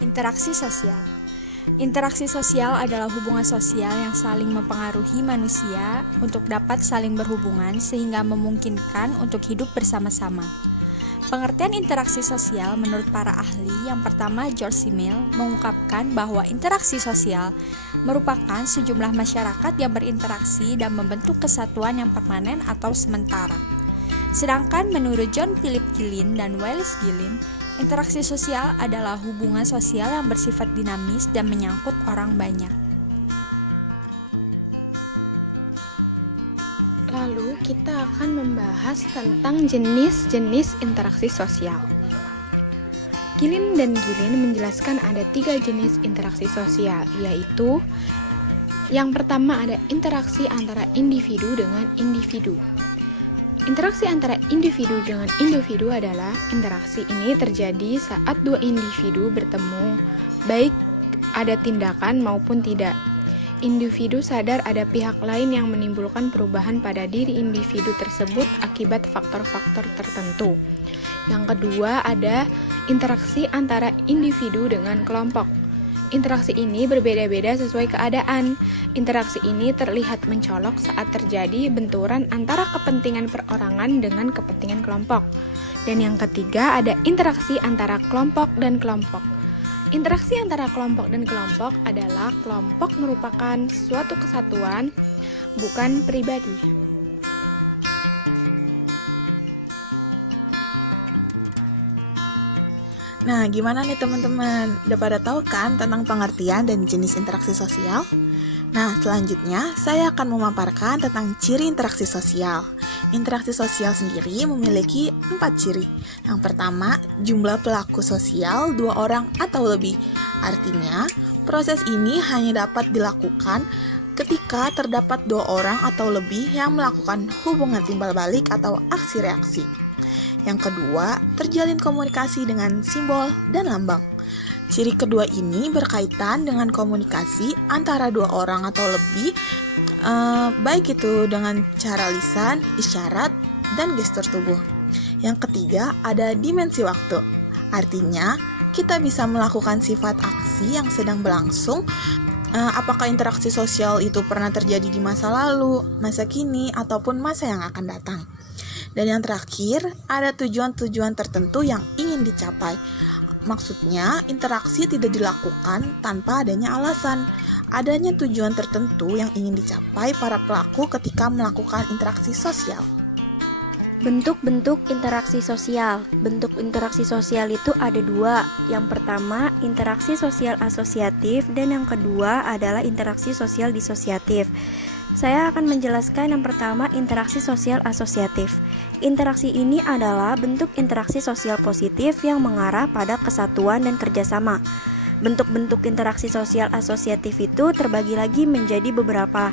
Interaksi sosial. Interaksi sosial adalah hubungan sosial yang saling mempengaruhi manusia untuk dapat saling berhubungan sehingga memungkinkan untuk hidup bersama-sama. Pengertian interaksi sosial menurut para ahli, yang pertama George Simmel mengungkapkan bahwa interaksi sosial merupakan sejumlah masyarakat yang berinteraksi dan membentuk kesatuan yang permanen atau sementara. Sedangkan menurut John Philip Gillin dan Wallace Gillin, interaksi sosial adalah hubungan sosial yang bersifat dinamis dan menyangkut orang banyak. Lalu kita akan membahas tentang jenis-jenis interaksi sosial. Gillin dan Gillin menjelaskan ada 3 jenis interaksi sosial, yaitu yang pertama ada interaksi antara individu dengan individu. Interaksi antara individu dengan individu adalah interaksi ini terjadi saat dua individu bertemu, baik ada tindakan maupun tidak. Individu sadar ada pihak lain yang menimbulkan perubahan pada diri individu tersebut akibat faktor-faktor tertentu. Yang kedua ada interaksi antara individu dengan kelompok. Interaksi ini berbeda-beda sesuai keadaan. Interaksi ini terlihat mencolok saat terjadi benturan antara kepentingan perorangan dengan kepentingan kelompok. Dan yang ketiga ada interaksi antara kelompok dan kelompok. Interaksi antara kelompok dan kelompok adalah kelompok merupakan suatu kesatuan, bukan pribadi. Nah, gimana nih teman-teman? Udah pada tahu kan tentang pengertian dan jenis interaksi sosial? Nah, selanjutnya saya akan memaparkan tentang ciri interaksi sosial. Interaksi sosial sendiri memiliki 4 ciri. Yang pertama, jumlah pelaku sosial 2 orang atau lebih. Artinya, proses ini hanya dapat dilakukan ketika terdapat 2 orang atau lebih yang melakukan hubungan timbal balik atau aksi reaksi. Yang kedua, terjalin komunikasi dengan simbol dan lambang. Ciri kedua ini berkaitan dengan komunikasi antara 2 orang atau lebih, baik itu dengan cara lisan, isyarat, dan gestur tubuh. Yang ketiga, ada dimensi waktu. Artinya, kita bisa melakukan sifat aksi yang sedang berlangsung. Apakah interaksi sosial itu pernah terjadi di masa lalu, masa kini, ataupun masa yang akan datang. Dan yang terakhir, ada tujuan-tujuan tertentu yang ingin dicapai. Maksudnya, interaksi tidak dilakukan tanpa adanya alasan. Adanya tujuan tertentu yang ingin dicapai para pelaku ketika melakukan interaksi sosial. Bentuk-bentuk interaksi sosial. Bentuk interaksi sosial itu ada 2. Yang pertama, interaksi sosial asosiatif, dan yang kedua adalah interaksi sosial disosiatif. Saya akan menjelaskan yang pertama, interaksi sosial asosiatif. Interaksi ini adalah bentuk interaksi sosial positif yang mengarah pada kesatuan dan kerjasama. Bentuk-bentuk interaksi sosial asosiatif itu terbagi lagi menjadi beberapa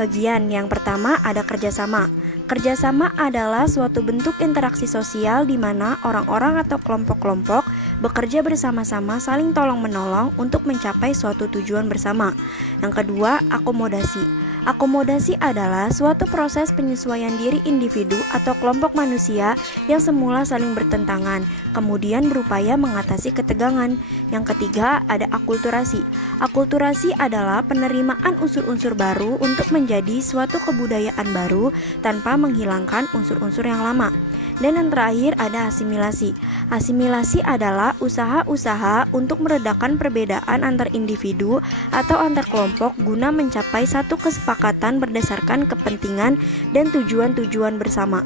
bagian. Yang pertama ada kerjasama. Kerjasama adalah suatu bentuk interaksi sosial di mana orang-orang atau kelompok-kelompok bekerja bersama-sama saling tolong-menolong untuk mencapai suatu tujuan bersama. Yang kedua, akomodasi. Akomodasi adalah suatu proses penyesuaian diri individu atau kelompok manusia yang semula saling bertentangan, kemudian berupaya mengatasi ketegangan. Yang ketiga, ada akulturasi. Akulturasi adalah penerimaan unsur-unsur baru untuk menjadi suatu kebudayaan baru tanpa menghilangkan unsur-unsur yang lama. Dan yang terakhir ada asimilasi. Asimilasi adalah usaha-usaha untuk meredakan perbedaan antar individu atau antar kelompok guna mencapai satu kesepakatan berdasarkan kepentingan dan tujuan-tujuan bersama.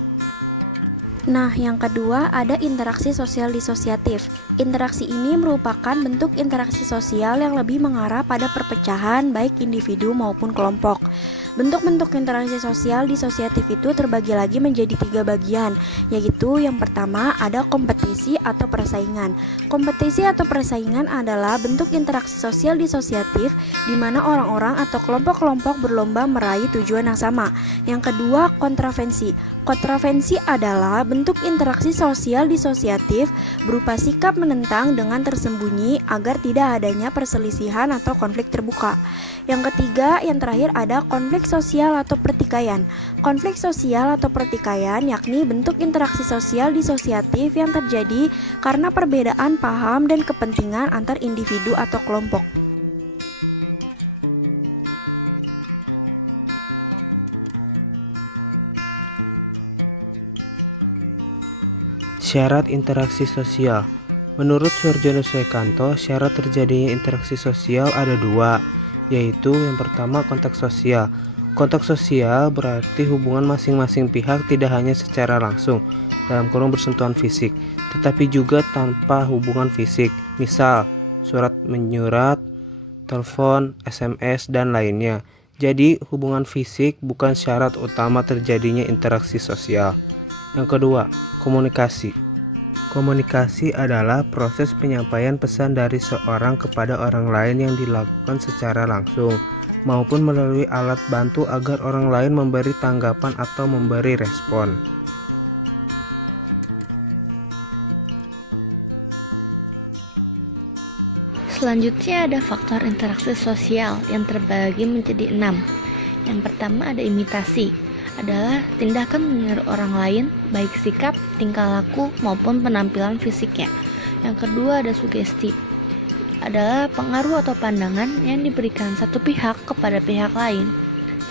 Nah, yang kedua ada interaksi sosial disosiatif. Interaksi ini merupakan bentuk interaksi sosial yang lebih mengarah pada perpecahan baik individu maupun kelompok. Bentuk-bentuk interaksi sosial disosiatif itu terbagi lagi menjadi 3 bagian, yaitu yang pertama ada kompetisi atau persaingan. Kompetisi atau persaingan adalah bentuk interaksi sosial disosiatif di mana orang-orang atau kelompok-kelompok berlomba meraih tujuan yang sama. Yang kedua, kontravensi. Kontravensi adalah bentuk interaksi sosial disosiatif berupa sikap menentang dengan tersembunyi agar tidak adanya perselisihan atau konflik terbuka. Yang ketiga, yang terakhir ada konflik konflik sosial atau pertikaian. Konflik sosial atau pertikaian yakni bentuk interaksi sosial disosiatif yang terjadi karena perbedaan paham dan kepentingan antar individu atau kelompok. Syarat interaksi sosial. Menurut Suharjono Swekanto, syarat terjadinya interaksi sosial ada dua, yaitu yang pertama kontak sosial. Kontak sosial berarti hubungan masing-masing pihak tidak hanya secara langsung dalam kurung bersentuhan fisik, tetapi juga tanpa hubungan fisik, misal surat menyurat, telepon, SMS, dan lainnya. Jadi hubungan fisik bukan syarat utama terjadinya interaksi sosial. Yang kedua, komunikasi. Komunikasi adalah proses penyampaian pesan dari seorang kepada orang lain yang dilakukan secara langsung maupun melalui alat bantu agar orang lain memberi tanggapan atau memberi respon. Selanjutnya ada faktor interaksi sosial yang terbagi menjadi 6. Yang pertama ada imitasi, adalah tindakan meniru orang lain, baik sikap, tingkah laku, maupun penampilan fisiknya. Yang kedua ada sugesti, adalah pengaruh atau pandangan yang diberikan satu pihak kepada pihak lain.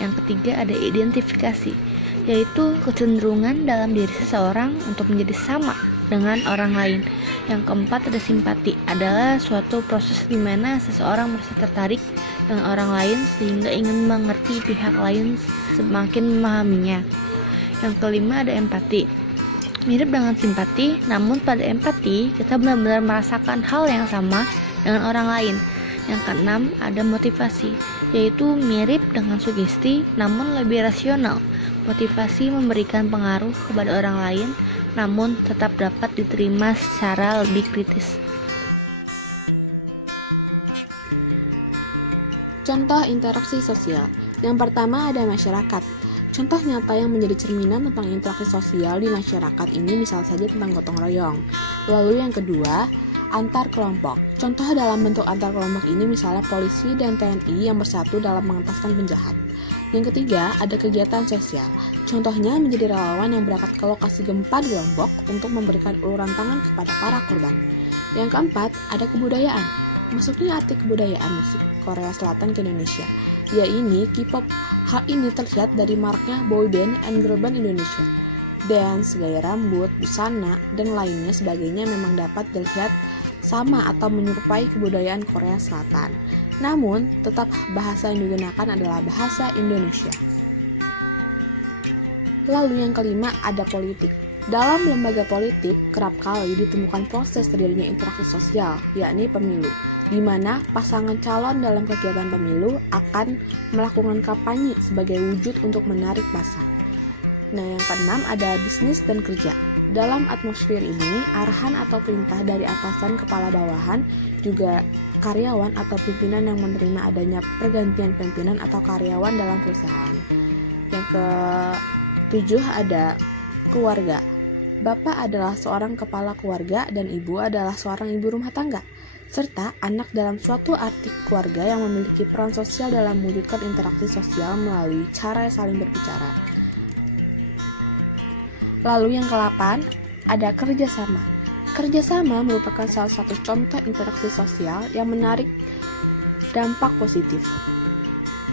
Yang ketiga ada identifikasi, yaitu kecenderungan dalam diri seseorang untuk menjadi sama dengan orang lain. Yang keempat ada simpati, adalah suatu proses di mana seseorang merasa tertarik dengan orang lain sehingga ingin mengerti pihak lain semakin memahaminya. Yang kelima ada empati, mirip dengan simpati, namun pada empati kita benar-benar merasakan hal yang sama dengan orang lain. Yang keenam ada motivasi, yaitu mirip dengan sugesti namun lebih rasional. Motivasi memberikan pengaruh kepada orang lain namun tetap dapat diterima secara lebih kritis. Contoh interaksi sosial. Yang pertama ada masyarakat. Contoh nyata yang menjadi cerminan tentang interaksi sosial di masyarakat ini misal saja tentang gotong royong. Lalu yang kedua, antar kelompok. Contoh dalam bentuk antar kelompok ini misalnya polisi dan TNI yang bersatu dalam mengentaskan penjahat. Yang ketiga, ada kegiatan sosial. Contohnya menjadi relawan yang berangkat ke lokasi gempa di Lombok untuk memberikan uluran tangan kepada para korban. Yang keempat, ada kebudayaan. Masuknya arti kebudayaan musik Korea Selatan ke Indonesia, yaitu K-pop. Hal ini terlihat dari maraknya boyband and girl band Indonesia. Dance, gaya rambut, busana, dan lainnya sebagainya memang dapat dilihat sama atau menyerupai kebudayaan Korea Selatan. Namun, tetap bahasa yang digunakan adalah bahasa Indonesia. Lalu yang kelima ada politik. Dalam lembaga politik, kerap kali ditemukan proses terjadinya interaksi sosial, yakni pemilu, di mana pasangan calon dalam kegiatan pemilu akan melakukan kampanye sebagai wujud untuk menarik massa. Nah, yang keenam ada bisnis dan kerja. Dalam atmosfer ini, arahan atau perintah dari atasan kepala bawahan, juga karyawan atau pimpinan yang menerima adanya pergantian pimpinan atau karyawan dalam perusahaan. Yang ketujuh ada keluarga. Bapak adalah seorang kepala keluarga dan ibu adalah seorang ibu rumah tangga, serta anak dalam suatu arti keluarga yang memiliki peran sosial dalam mewujudkan interaksi sosial melalui cara saling berbicara. Lalu yang ke-8 ada kerjasama. Kerjasama merupakan salah satu contoh interaksi sosial yang menarik dampak positif.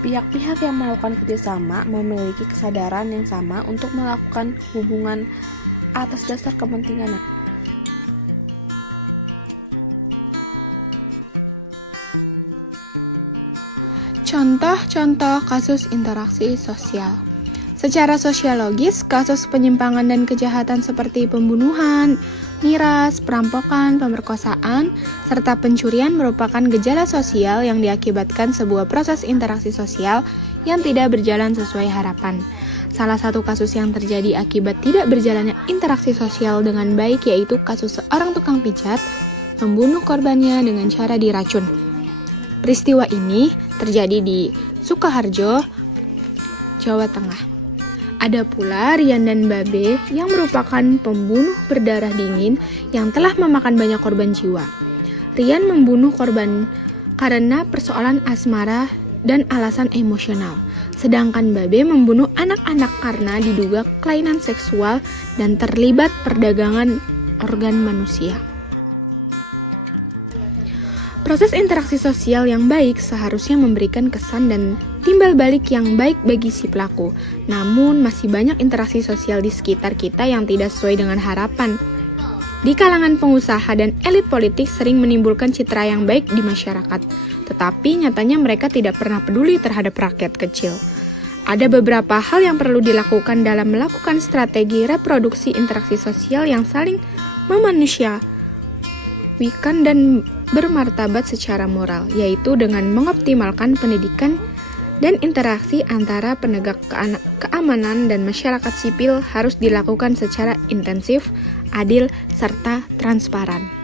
Pihak-pihak yang melakukan kerjasama memiliki kesadaran yang sama untuk melakukan hubungan atas dasar kepentingan. Contoh-contoh kasus interaksi sosial. Secara sosiologis, kasus penyimpangan dan kejahatan seperti pembunuhan, miras, perampokan, pemerkosaan, serta pencurian merupakan gejala sosial yang diakibatkan sebuah proses interaksi sosial yang tidak berjalan sesuai harapan. Salah satu kasus yang terjadi akibat tidak berjalannya interaksi sosial dengan baik yaitu kasus seorang tukang pijat membunuh korbannya dengan cara diracun. Peristiwa ini terjadi di Sukoharjo, Jawa Tengah. Ada pula Rian dan Babe yang merupakan pembunuh berdarah dingin yang telah memakan banyak korban jiwa. Rian membunuh korban karena persoalan asmara dan alasan emosional. Sedangkan Babe membunuh anak-anak karena diduga kelainan seksual dan terlibat perdagangan organ manusia. Proses interaksi sosial yang baik seharusnya memberikan kesan dan timbal balik yang baik bagi si pelaku. Namun, masih banyak interaksi sosial di sekitar kita yang tidak sesuai dengan harapan. Di kalangan pengusaha dan elit politik sering menimbulkan citra yang baik di masyarakat, tetapi nyatanya mereka tidak pernah peduli terhadap rakyat kecil. Ada beberapa hal yang perlu dilakukan dalam melakukan strategi reproduksi interaksi sosial yang saling memanusiawikan dan bermartabat secara moral, yaitu dengan mengoptimalkan pendidikan dan interaksi antara penegak keamanan dan masyarakat sipil harus dilakukan secara intensif, adil, serta transparan.